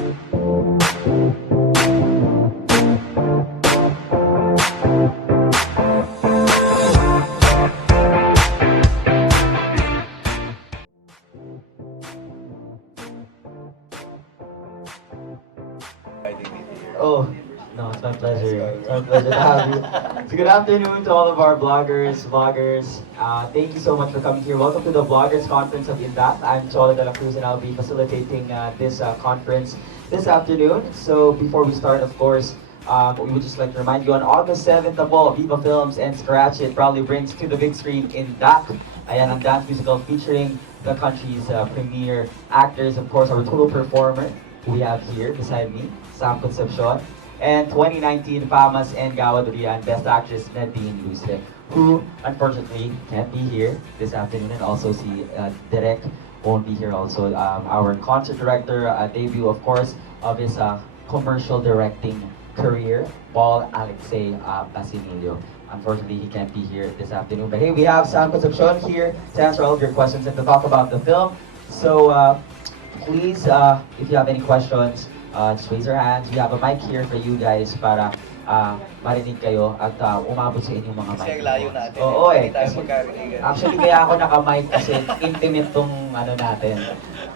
Oh, no, it's my pleasure. It's my pleasure to have you. So good afternoon to all of our bloggers, vloggers. Thank you so much for coming here. Welcome to the Bloggers Conference of INDAK. I'm Cholo de la Cruz and I'll be facilitating this conference this afternoon. So before we start, of course, we would just like to remind you on August 7th of all, Viva Films and Scratch It proudly brings to the big screen INDAK. Ayan ang dance musical featuring the country's premier actors, of course, our total performer who we have here beside me, Sam Concepcion, and 2019 Famas and Gawa Durian Best Actress Nadine Lustre, who unfortunately can't be here this afternoon, and also si Derek won't be here also. Our concert director debut, of course, of his commercial directing career, Paul Alexei Basinillo. Unfortunately, he can't be here this afternoon. But hey, we have Sam Concepcion here to answer all of your questions and to talk about the film. So please, if you have any questions, just raise your hands. We have a mic here for you guys para marinig kayo at umabot sa inyong mga mic. Kasi ang layo natin. Oo Hindi tayo kasi, magkarinig. actually, kaya ako naka-mic kasi intimate tong ano natin,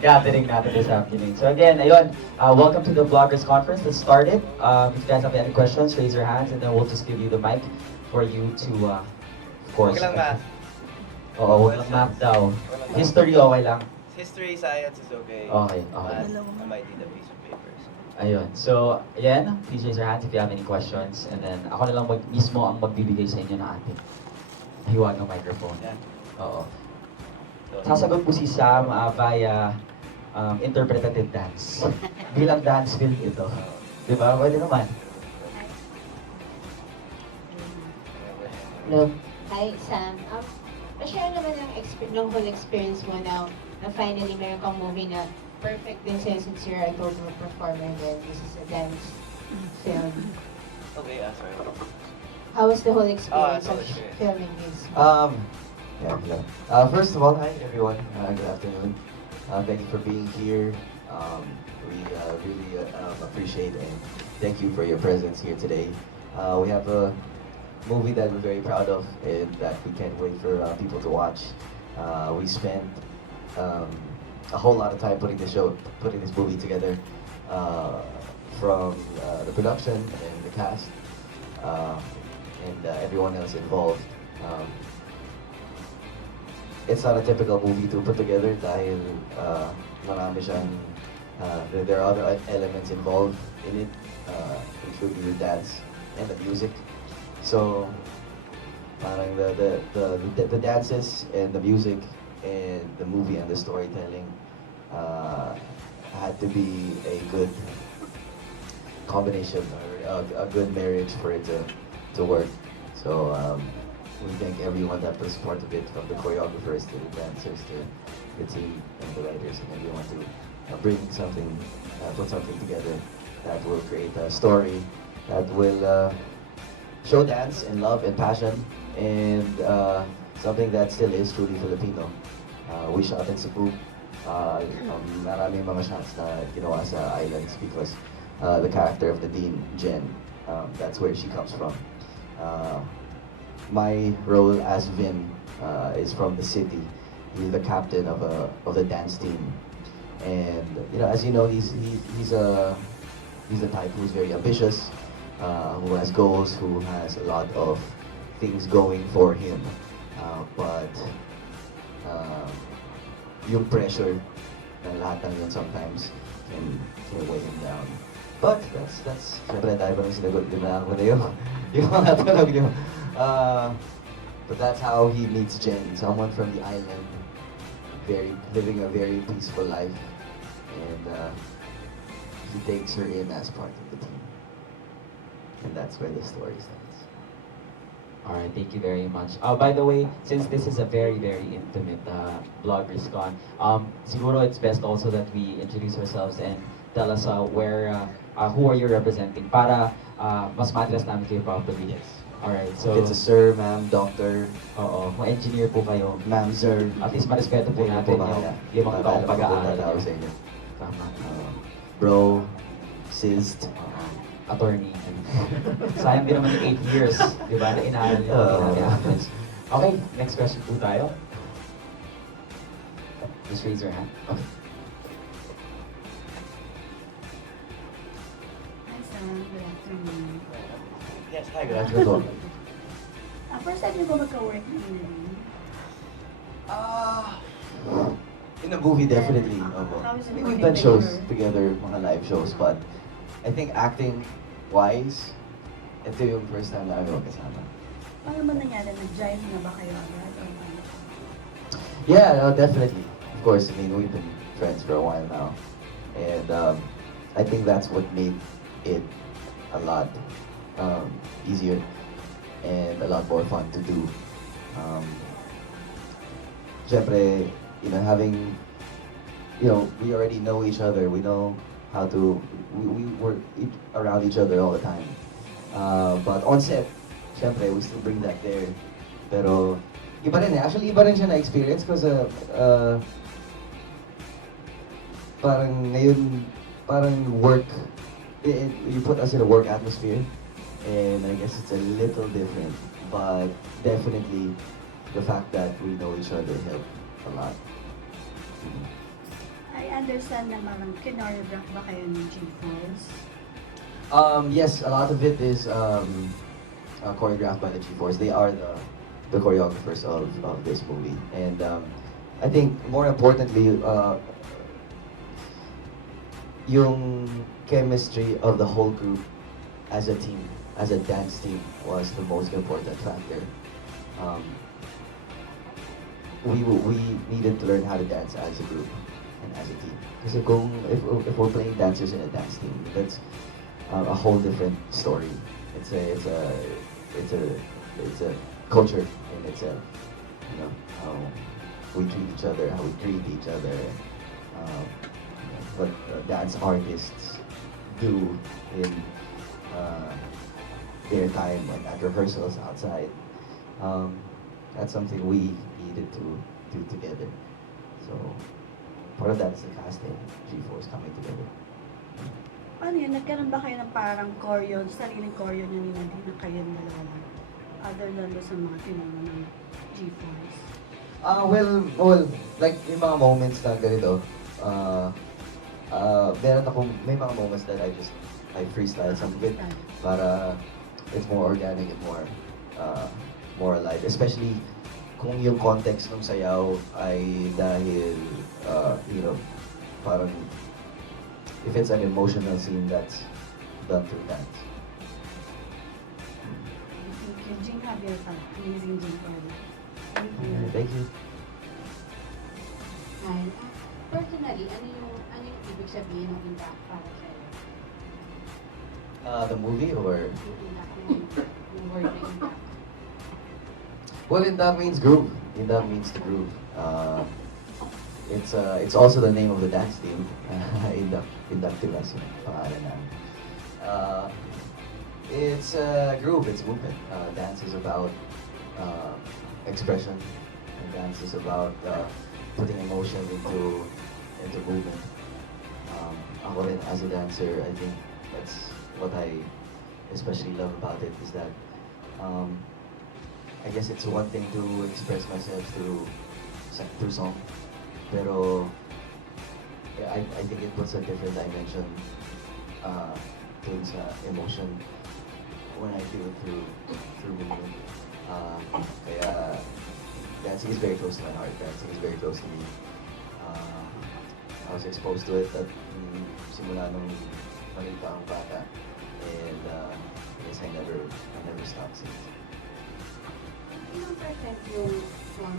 gathering natin this afternoon. So again, ayun, welcome to the Bloggers Conference. Let's start it. If you guys have any questions, raise your hands and then we'll just give you the mic for you to, of course. Huwag lang math. Oo, huwag lang math daw. History, okay lang. History, science is okay. Okay. Math, I might need a piece of paper. Ayun. So, ayan, please raise your hands if you have any questions. And then, ako na lang mismo ang magbibigay sa inyo ng ating hiwagang microphone. Yan. Oo. Sasagot po si Sam via interpretative dance. Bilang dance film ito. Di ba? Pwede naman. Hello. Hi, Sam. Pa-share naman ng whole experience mo na finally meron kang movie na perfect din sa'yo since you're a total performer then this is a dance film. Okay, sorry. How was the whole experience whole of experience. filming this? First of all, hi everyone. Good afternoon. Thank you for being here. We really appreciate and thank you for your presence here today. We have a movie that we're very proud of and that we can't wait for people to watch. We spent a whole lot of time putting this movie together, from the production and the cast and everyone else involved. It's not a typical movie to put together dahil marami siyang, there are other elements involved in it, including the dance and the music. So, parang the dances and the music and the movie and the storytelling had to be a good combination or a good marriage for it to work. So we thank everyone that was part of it, from the choreographers to the dancers to the team and the writers and everyone to bring something, put something together that will create a story that will show dance and love and passion and something that still is truly Filipino. We shot in Cebu. Maraming mga shots na ginawa sa islands because the character of Nadine Jen, that's where she comes from. My role as Vin is from the city. He's the captain of the dance team, and as you know, he's a type who's very ambitious, who has goals, who has a lot of things going for him, but yung pressure ng lahat ng yun sometimes can weigh him down. But that's syempre dahil ba nang sinagot din na ako na yung mga tanong nyo. But that's how he meets Jen, someone from the island, living a very peaceful life, and he takes her in as part of the team. And that's where the story starts. Alright, thank you very much. By the way, since this is a very, very intimate Bloggers Con, siguro it's best also that we introduce ourselves and tell us who are you representing para mas ma-address namin kayo properly. Yes. Alright, so... It's a sir, ma'am, doctor. Oo, kung engineer po kayo, ma'am, sir. at least marespeto po natin yung mga taong pag-aaral. sa inyo. Tama. Bro, sized. Attorney. Sayang din naman yung 8 years, di ba, na inaaral natin actress. Okay, next question po tayo. Just raise your hand. Okay. Hi, Sam. Good afternoon. Yes, hi, Good good afternoon. First time niyo ba magka-work ni Nadine? In the movie, definitely. Opo. How is it We've working done with shows her? together, mga live shows, but I think acting-wise, ito yung first time na kami magkasama. Paano ba nangyari? Nag-jive na ba kayo agad? O paano? Yeah, no, definitely. Of course, I mean, we've been friends for a while now. And I think that's what made it a lot easier and a lot more fun to do. Syempre, you know, having, you know, we already know each other. We know how to, we work around each other all the time. But on set, syempre, we still bring that there. Pero, iba rin eh. Actually, iba rin siya na-experience kasi parang ngayon, parang work, you put us in a work atmosphere. And I guess it's a little different. But definitely, the fact that we know each other helped a lot. I understand na parang kinoreograph ba kayo ng G-Force? Yes, a lot of it is choreographed by the G-Force. They are the choreographers of this movie. And I think more importantly, yung chemistry of the whole group as a team, as a dance team, was the most important factor. We needed to learn how to dance as a group and as a team. Kasi if we're playing dancers in a dance team, that's a whole different story. It's a culture in itself. You know, how we treat each other, how we treat each other, what dance artists do in their time and at rehearsals outside. That's something we needed to do together. So part of that is the casting, G-Force coming together. Paano yun? Nagkaroon ba kayo ng parang choreo, sariling choreo niyo ni Nadine na kayo dalawa lang? Other than sa mga tinuro ng G-Force? Well, like yung mga moments na ganito, may mga moments that I freestyle some of it para it's more organic and more alive. Especially kung yung context ng sayaw ay dahil, you know, parang if it's an emotional scene that's done through dance. Thank you. Jing Javier pa. Amazing Jing Javier. Thank you. Thank you. Hi. Personally, ano yung ibig sabihin ng INDAK para sa'yo? The movie or? Yung INDAK, yung word na INDAK. Well, INDAK means groove. INDAK means to groove. It's also the name of the dance team. INDAK Tilas yung pangalan namin. It's groove, it's movement. Dance is about expression. And dance is about putting emotion into movement. Ako rin, as a dancer, I think that's what I especially love about it, is that I guess it's one thing to express myself through song, pero I think it puts a different dimension dun sa emotion when I do it through movement. Kaya dancing is very close to my heart. Dancing is very close to me. I was exposed to it at simula nung maliit pa akong bata, and I guess I never stopped since. Ilang percent yung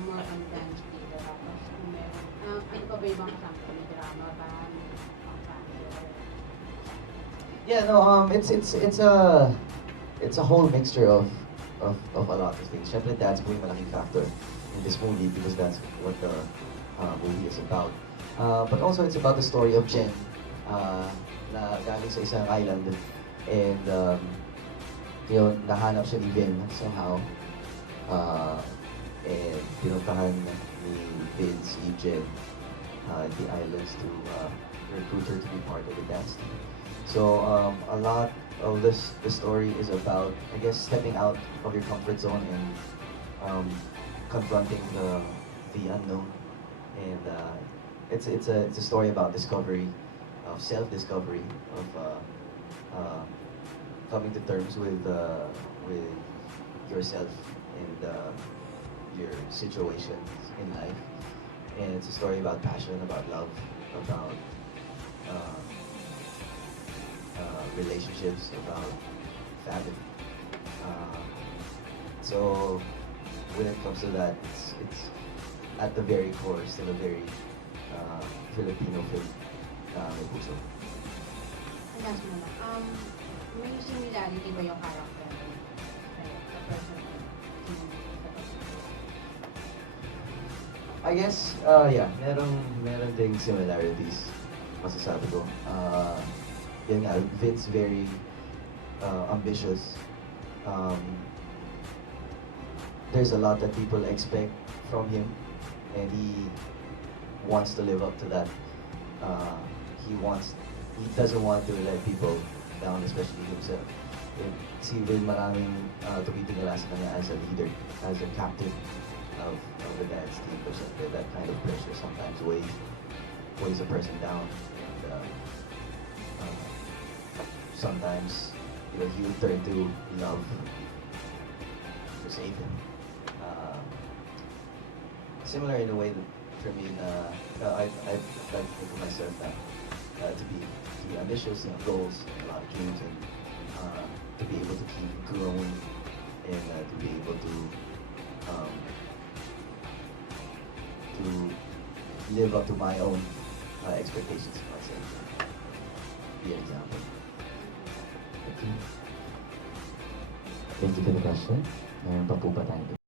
more on dance theater tapos kung meron, ano pa ba ibang kasama? May drama ba? Yeah, no, it's a whole mixture of a lot of things. Syempre, dance po yung malaking factor in this movie because that's what the movie is about. But also, it's about the story of Jen na galing sa isang island and yun, nahanap siya ni Vin somehow. And pinuntahan ni Vin si Jen the islands to recruit her to be part of the dance team. So a lot of the story is about, I guess, stepping out of your comfort zone and confronting the unknown. And it's a story about discovery, of self-discovery, of coming to terms with yourself and your situations in life. And it's a story about passion, about love, about uh, relationships, about family. Uh, so when it comes to that, it's at the very core still a very Filipino film may puso. Last mo na. May similarity ba yung character? Sa person? I guess, yeah, meron ding similarities, masasabi ko. Yun nga, Vince very ambitious. There's a lot that people expect from him, and he wants to live up to that. He doesn't want to let people down, especially himself. Si Vin maraming tumitingala sa kanya as a leader, as a captain of the dance team. That kind of pressure sometimes weighs a person down, and sometimes he will turn to love to save him. Similar in a way that for me, I like to think of myself to be ambitious and have goals, and a lot of dreams, and to be able to keep growing, and to be able to live up to my own expectations of myself. Be an example. Thank you for the question. Meron pa po ba tayo?